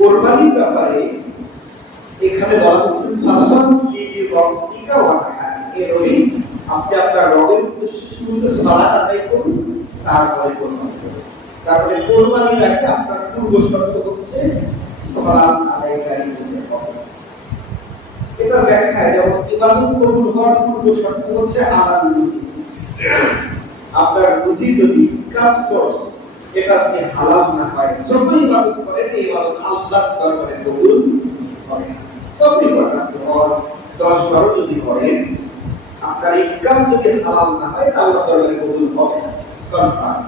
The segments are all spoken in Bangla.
কোরবানির ব্যাপারে এখানে বলা হচ্ছে ফাসান লিলি রব্বিকা ওয়ানহার, আপনি আপনার রবের উদ্দেশ্যে শুরুতে সালাত আদায় করুন, তারপরে কোরবানি করুন। তারপরে কোরবানির আগে আপনার পূর্ব শর্ত হচ্ছে সালাত আদায়কারী হতে হবে। এটা ব্যাখ্যায় যেমন ইবাদত কবুল হওয়ার পূর্ব শর্ত হচ্ছে হালাল রুজি। আপনার রুজি যদি ইনকাম সোর্স এটা যদি হালাল না হয়, যখন ইবাদত করেন এই ইবাদত আল্লাহর দরবারে কবুল হবে না। যতই করেন আপনি 10-12 যদি করেন, আপনার ইনকাম যদি হালাল না হয় আল্লাহর দরবারে কবুল হবে না, কনফার্ম।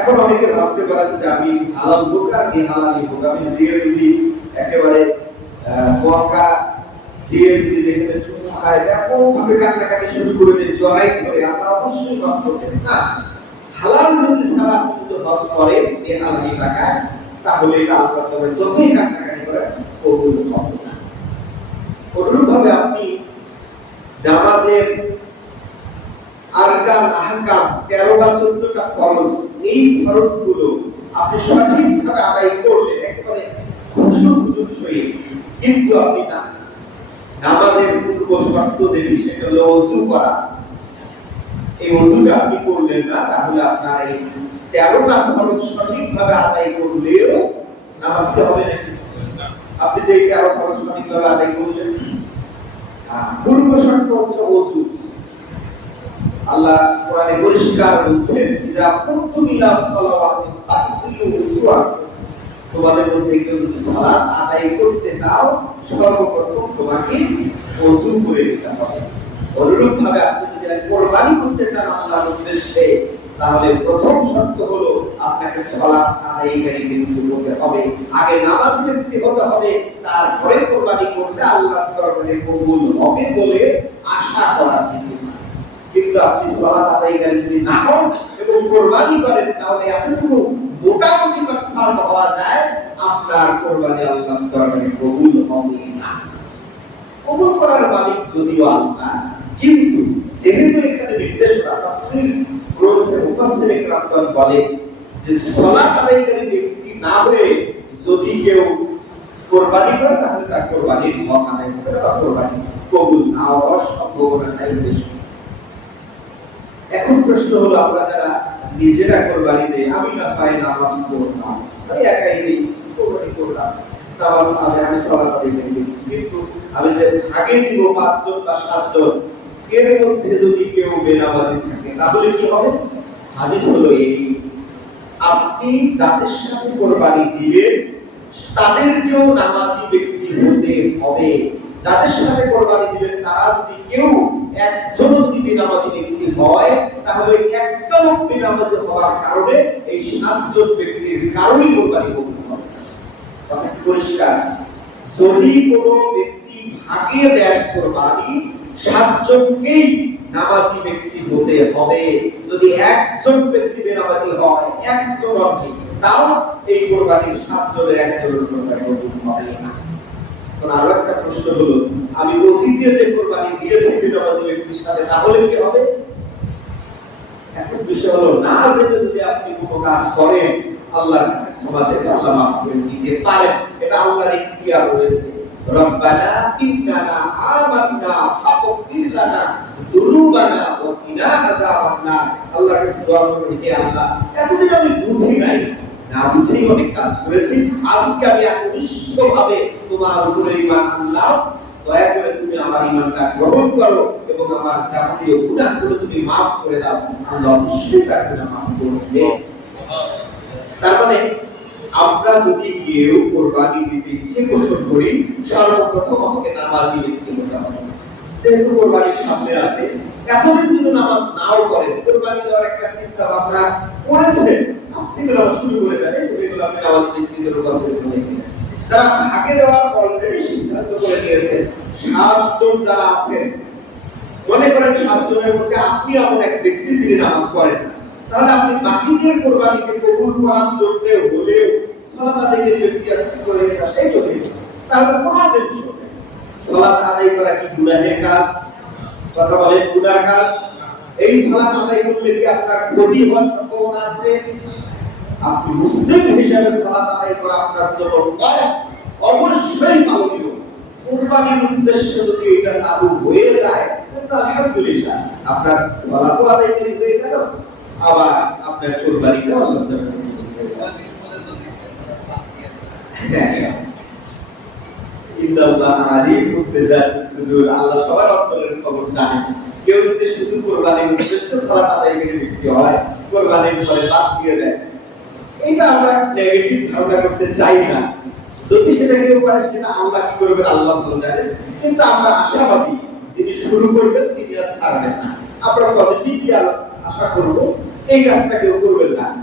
এখন অনেকে ভাবতে পারেন যে আমি হালাল হোক আর বেহালালি হোক, আমি যে যদি একেবারে বকা যে যদি যেখানে চুন খায় ব্যাপকভাবে কান্নাকাটি শুরু করে দেয়, জড়াই ধরে, আমরা অবশ্যই হজ করতেন না। হালাল রুজি ছাড়া আপনি যদি হজ করেন বেহালালি টাকায়, তাহলে এটা আল্লাহর দরবারে যতই কান্নাকাটি করেন কবুল হবে না। অনুরূপভাবে আপনি নামাজের আরকান আহকাম 13 বা 14টা ফরজ, এই ফরজগুলো আপনি সঠিকভাবে আদায় করলে একেবারে খুশু-খুশু সহিত, কিন্তু আপনি না নামাজের পূর্ব শর্ত যেটি সেটা হলো ওযু করা, এই ওযুটা আপনি করলেন না, তাহলে আপনার এই 13টা ফরজ সঠিকভাবে আদায় করলেও নামাজকে হবে না। আপনি যে 13 ফরজ সঠিকভাবে আদায় করলেন, পূর্ব শর্ত হচ্ছে ওযু। আল্লাহ কোরআনে পরিষ্কার বলছেন, ইযা কুনতুম ইলা সালাওয়াতি ফাগসিলু উযুয়াকুম, তোমাদের মধ্যে কেউ যদি সালাত আদায় করতে চাও সর্বপ্রথম তোমাকে ওযু করে নিতে হবে। অনুরূপভাবে আপনি যদি কোরবানি করতে চান আল্লাহর উদ্দেশ্যে, তাহলে প্রথম শর্ত হলো আপনাকে সালাত আদায়কারী ব্যক্তি হতে হবে। আগে নামাজি ব্যক্তি হতে হবে, তারপরে কোরবানি করলে আল্লাহর দরবারে কবুল হবে বলে আশা করা যেতে পারে। কিন্তু আপনি সালাত আদায়কারী যদি না হন এবং কোরবানি করেন, তাহলে এতটুকু মোটামুটি কনফার্ম হওয়া যায় আপনার কোরবানি আল্লাহর দরবারে কবুল হবে না। কবুল করার মালিক যদিও আল্লাহ, কিন্তু যেহেতু এখানে নির্দেশনা তাফসীর গ্রন্থে মুফাসসিরে কেরাম বলে যে সালাত আদায়কারী ব্যক্তি না হয়ে যদি কেউ কোরবানি করে, তাহলে তার কোরবানির হক আদায় করে বা কোরবানি কবুল না হওয়ার সম্ভাবনা নাই বেশি। এখন প্রশ্ন হলো, আমরা যারা নিজেরা কোরবানি দেই, আমি না পাই নামাজ পড়লাম, আমি একাই দিই, কোরবানি করলাম, নামাজ আদায় আমি সালাত আদায় করি, কিন্তু আমি যে ভাগে দিব 5 জন বা 7 জন, এর মধ্যে যদি কেউ বেনামাজি থাকে, তাহলে কি হবে? হাদিস হলো এই, আপনি যাদের সাথে কোরবানি দিবেন তাদেরকেও নামাজি ব্যক্তি হতে হবে। যাদের সাথে কোরবানি দিবেন তারা যদি কেউ একজন যদি বেনামাজি ব্যক্তি হয়, তাহলে একটা লোক বেনামাজি হওয়ার কারণে এই 7 জন ব্যক্তির কারণে কোরবানি করতে হবে। কথা কি পরিষ্কার? যদি কোনো ব্যক্তি ভাগে দেয় কোরবানি, 7 জনকেই নামাজি ব্যক্তি হতে হবে। যদি একজন ব্যক্তি বেনামাজি হয়, একজন আপনি, তাও এই কোরবানির 7 জনের একজনের কোরবানি হবে না। আরো একটা প্রশ্ন হলো, আমি অতীতে যে কোরবানি দিয়েছি বেনামাজি ব্যক্তির সাথে, তাহলে কি হবে? এখন বিষয় হলো, না জেনে যদি আপনি কোনো কাজ করেন, আল্লাহর কাছে ক্ষমা চাইলে আল্লাহ মাফ করে দিতে পারেন। এটা আল্লাহর ইখতিয়ার রয়েছে। রব্বানা ইন্নানা আমান্না ফাগফির লানা যুনুবানা ওয়া কিনা আযাবান নার। আল্লাহর কাছে দোয়া করি, হে আল্লাহ, এতদিন আমি বুঝি নাই, না বুঝেই অনেক কাজ করেছি, আজকে আমি একনিষ্ঠভাবে তোমার উপরে ঈমান আনলাম, দয়া করে তুমি আমার ঈমানটা গ্রহণ করো এবং আমার যাবতীয় গুনাহগুলো তুমি মাফ করে দাও। আল্লাহ অবশ্যই তার গুনাহ মাফ করবে। তার মানে আমরা যদি কেউ কোরবানি দিতে ইচ্ছে পোষণ করি, সর্বপ্রথম আমাকে নামাজি ব্যক্তি হতে হবে। যেহেতু কোরবানির সামনে আছে, এতদিন যদি নামাজ নাও করেন, কোরবানি দেওয়ার একটা চিন্তা ভাবনা করেছেন, আস্তে করে শুরু করে দেয়, এগুলো আপনি নামাজি ব্যক্তিদের উপর করে দিলেন। যারা ভাগে দেওয়ার অলরেডি সিদ্ধান্ত করে নিয়েছেন, 7 জন যারা আছেন, মনে করেন 7 জনের মধ্যে আপনি এমন এক ব্যক্তি যিনি নামাজ পড়েন, তাহলে আপনি বাকিদের কোরবানিকে কবুল করার জন্য হলেও সালাত আদায়ের ব্যক্তি আসতে করে এটা সেই জন্য, তাহলে কোনো টেনশন নেই। সালাত আদায় করা কি গুনাহের কাজ? কথা বলেন, গুনার কাজ? এই সালাত আদায় করলে কি আপনার ক্ষতি হওয়ার সম্ভাবনা আছে? আপনি মুসলিম হিসেবে সালাত আদায় করা আপনার জন্য ফরজ, অবশ্যই পালনীয়। কুরবানির উদ্দেশ্যে যদি এটা চালু হয়ে যায় তাহলে আলহামদুলিল্লাহ আপনার সালাত আদায় হয়ে গেল, আবার আপনার কুরবানিটাও আল্লাহ তাআলা হয়ে গেল। ইন্নাল্লাহ আলিমুন বিযাতিস সুদূর, আল্লাহ সবার অন্তরের খবর জানেন। কেউ যদি শুধু কুরবানির উদ্দেশ্যে সালাত আদায় করে ব্যক্তি হয়, কুরবানির পরে বাদ দিয়ে দেয়, এটা আমরা নেগেটিভ ধারণা করতে চাই না। যদি সেটা কেউ পারে সেটা আল্লাহ কি করবেন আল্লাহ ভালো জানেন, কিন্তু আমরা আশাবাদী যিনি শুরু করবেন তিনি আর ছাড়বেন না। আমরা পজিটিভলি আশা করব এই কাজটা কেউ করবেন না।